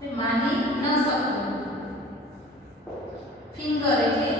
માની ન શકવું ફિંગર એટલે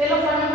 De forma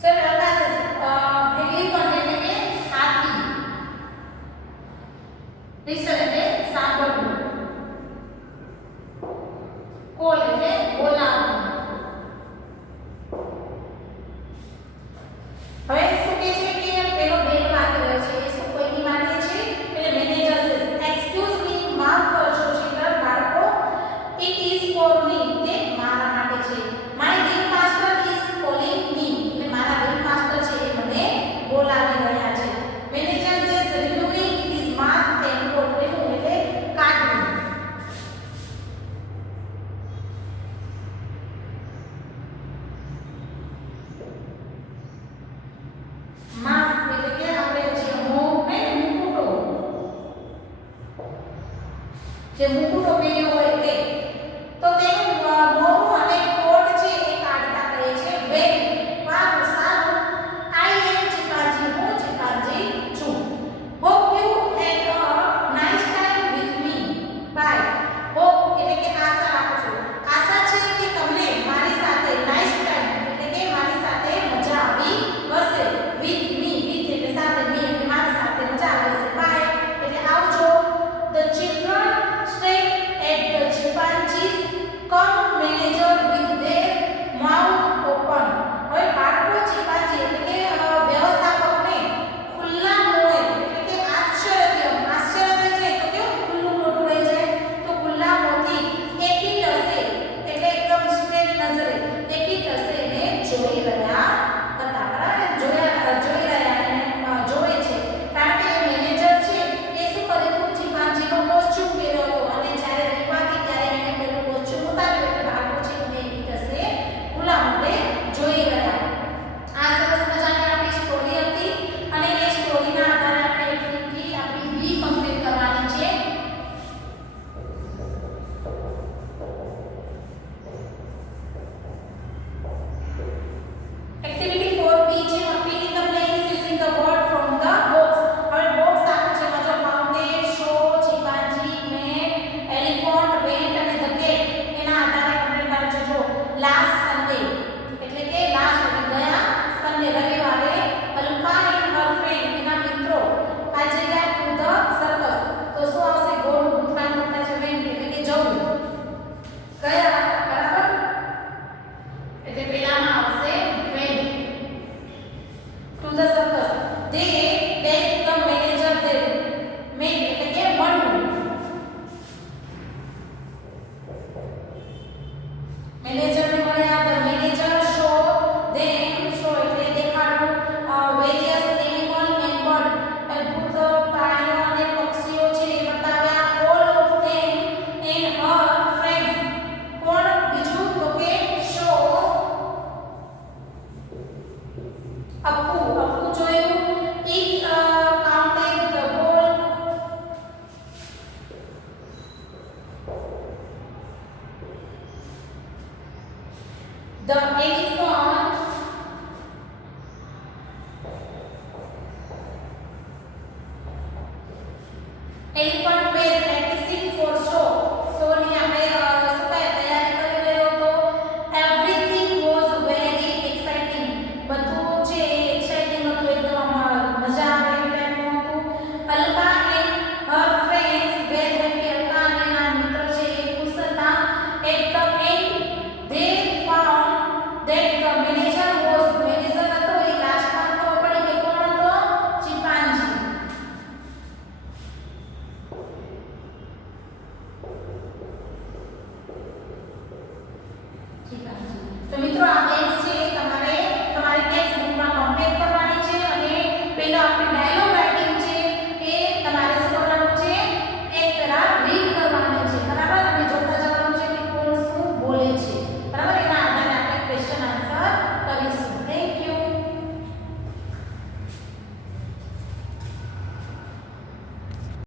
So in all classes, uh, heavy content again happy. Please select Ele pode